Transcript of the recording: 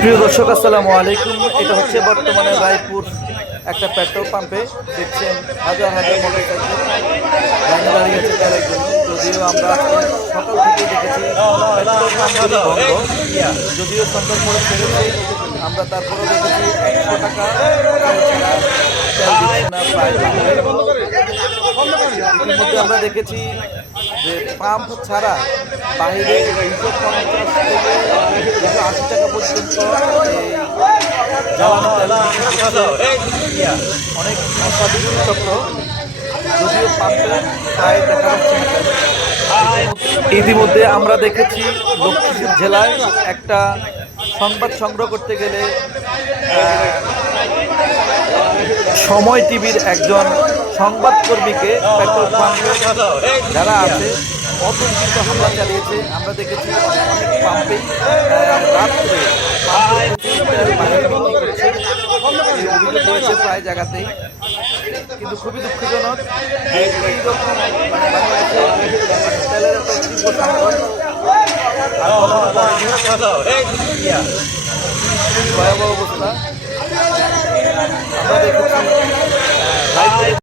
প্রিয় দর্শক, আসসালামু আলাইকুম। এটা হচ্ছে বর্তমানে রায়পুর একটা পেট্রোল পাম্পে। দেখছেন হাজার হাজার মোটরসাইকেল লাইনে দাঁড়িয়ে আছে তেলের জন্য। যদিও আমরা আজকে সকাল থেকে দেখেছি পেট্রোল পাম্পগুলি বন্ধ, যদিও সরকার করে ছেড়েছে। আমরা তারপরেও দেখেছি 100 টাকা তেল ছাড়া তেল দিচ্ছে না প্রায় পাম্পে। ইতিমধ্যে আমরা দেখেছি যে পাম্প ছাড়া বাইরে 250 থেকে 280 টাকা পর্যন্ত এই জ্বালানি তেল অনেক অসাধু চক্র, যদিও পাম্পে প্রায় দেখা যাচ্ছে না তেল। ইতিমধ্যে আমরা দেখেছি লক্ষ্মীপুর জেলায় একটা সংবাদ সংগ্রহ করতে গেলে সময় টিভির একজন সংবাদকর্মীকে পেট্রোল পাম্পে যারা আছে অতর্কিত হামলা চালিয়েছে। আমরা দেখেছি অনেক পাম্পেই রাত্রে অভিযোগ হয়েছে প্রায় জায়গাতেই। কিন্তু খুবই দুঃখজনক যে এইরকম তেলের এত তীব্র সংকট ভয়াবহ অবস্থা আমরা দেখেছি।